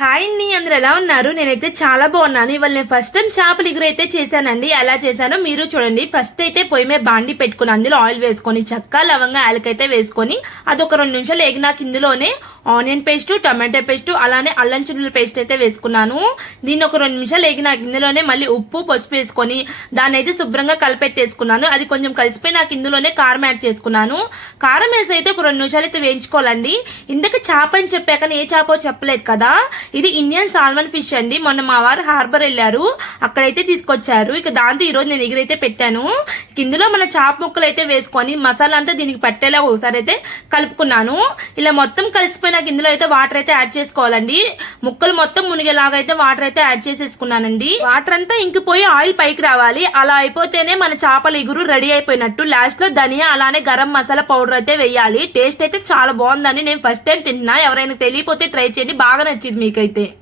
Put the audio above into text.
Hi అండి, అందరు ఎలా ఉన్నారు? నేనైతే చాలా బాగున్నాను. ఇవాళ నేను ఫస్ట్ టైం చేపల ఇగురు అయితే చేశానండి. ఎలా చేశానో మీరు చూడండి. ఫస్ట్ అయితే పొయ్యి మీద బాండి పెట్టుకుని అందులో ఆయిల్ వేసుకొని చెక్క లవంగా యాలకైతే వేసుకొని అది ఒక 2 నిమిషాలు ఎగినాక ఇందులోనే ఆనియన్ పేస్ట్, టొమాటో పేస్ట్, అలానే అల్లం చిల్లుల పేస్ట్ అయితే వేసుకున్నాను. దీన్ని ఒక 2 నిమిషాలు ఎగినాక ఇందులోనే మళ్ళీ ఉప్పు పసుపు వేసుకొని దాన్ని అయితే శుభ్రంగా కలిపెట్టేసుకున్నాను. అది కొంచెం కలిసిపోయి నాకు ఇందులోనే కారం యాడ్ చేసుకున్నాను. కారం వేసి అయితే ఒక 2 నిమిషాలు అయితే వేయించుకోవాలండి. ఇందుకు చేప అని చెప్పాక ఏ చేపో చెప్పలేదు కదా, ఇది ఇండియన్ సాల్మన్ ఫిష్ అండి. మొన్న మా వారు హార్బర్ వెళ్ళారు, అక్కడైతే తీసుకొచ్చారు. ఇక దాంతో ఈరోజు నేను ఎగురైతే పెట్టాను. ఇందులో మన చేప ముక్కలు అయితే వేసుకొని మసాలా అంతా దీనికి పట్టేలా ఒకసారి అయితే కలుపుకున్నాను. ఇలా మొత్తం కలిసిపోయినాక ఇందులో అయితే వాటర్ అయితే యాడ్ చేసుకోవాలండి. ముక్కలు మొత్తం మునిగేలాగా అయితే వాటర్ అయితే యాడ్ చేసేసుకున్నానండి. వాటర్ అంతా ఇంకిపోయి ఆయిల్ పైకి రావాలి. అలా అయిపోతేనే మన చేపల ఇగురు రెడీ అయిపోయినట్టు. లాస్ట్ లో ధనియా అలానే గరం మసాలా పౌడర్ అయితే వేయాలి. టేస్ట్ అయితే చాలా బాగుందని నేను ఫస్ట్ టైం తింటున్నా. ఎవరైనా తెలియపోతే ట్రై చేయండి, బాగా నచ్చింది మీకైతే.